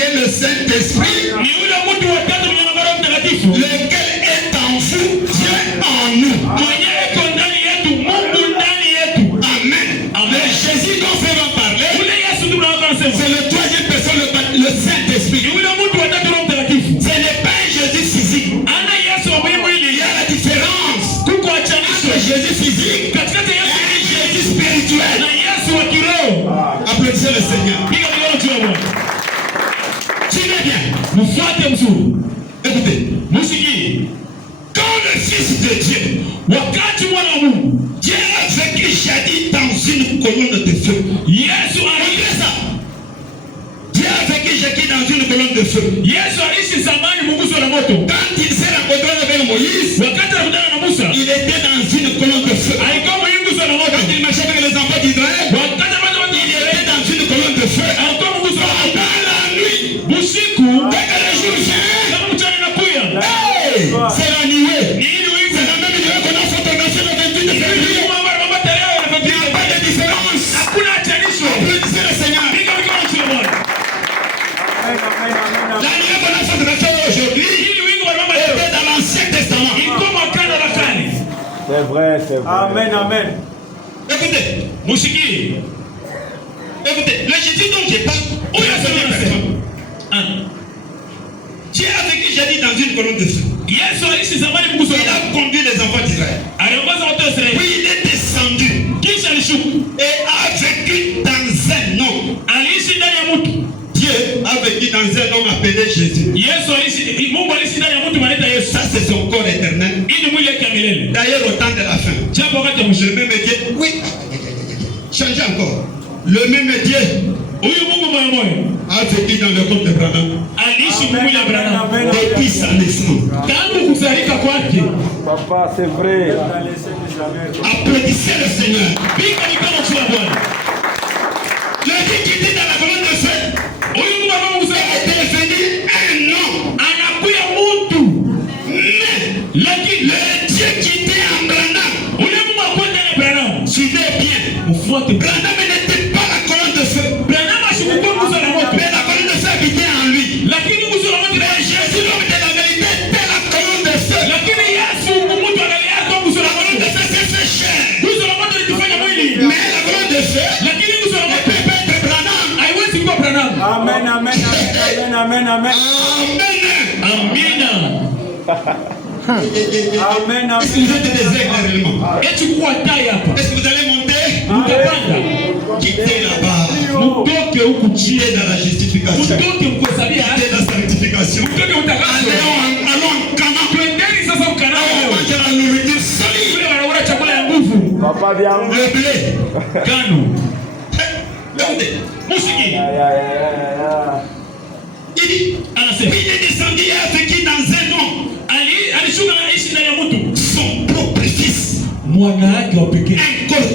est le Saint-Esprit, lequel est en vous, Dieu en nous. Amen. Mais Jésus dont on va parler, c'est le troisième personne, le Saint-Esprit. Ce n'est pas un Jésus physique. Il y a la différence entre Jésus physique et un Jésus spirituel. Applaudissez le Seigneur. Suivez bien. Écoutez. Quand le Fils de Dieu, Dieu a vécu jadis dans une colonne de feu. Regardez ça. Dieu a vécu jadis dans une colonne de feu. Quand il s'est rencontré avec Moïse, il était dans une colonne de feu. Quand il marchait avec les enfants d'Israël, il était dans une colonne de feu. Dans la nuit, dès que le jour vient, c'est la nuée. C'est la même nuée qu'on a photographié le 28 février. Il n'y a pas de différence. Applaudissez le Seigneur. La nuée qu'on a photographiée aujourd'hui était dans l'Ancien Testament. C'est vrai, c'est vrai. Amen, amen. Écoutez, le Jésus dont je parle, où est la première personne? Dieu a vécu jadis dans une colonne de feu. Il a conduit les enfants d'Israël. Puis il est descendu et a vécu dans un homme. Dieu a vécu dans un homme appelé Jésus. Ça c'est son corps éternel. D'ailleurs au temps de la fin, le même Dieu, oui, changez encore. Le même Dieu a vécu dans le corps de Branham depuis sa naissance. Papa, c'est vrai. Applaudissez le Seigneur. Le Dieu qui était dans la colonne de feu était devenu un homme. Mais le Dieu qui était en Branham, suivez bien, Branham n'était pas la colonne de feu, mais la colonne de feu habitait en lui. Mais Jésus, l'homme de la vérité, était la colonne de feu. La colonne de feu s'est fait chair. Mais la colonne de feu ne peut pas être Branham. Amen, amen, amen, amen, amen. Amen, Est-ce que vous êtes des aigles réellement? Est-ce que vous allez monter? Quittez là-bas. Quittez dans la justification. Quittez dans la sanctification. Allons en Canaan. Allons manger la nourriture solide. Papa, viens. Le blé. Écoutez, il dit, il est descendu et a vécu dans un homme. Son propre fils. Un corps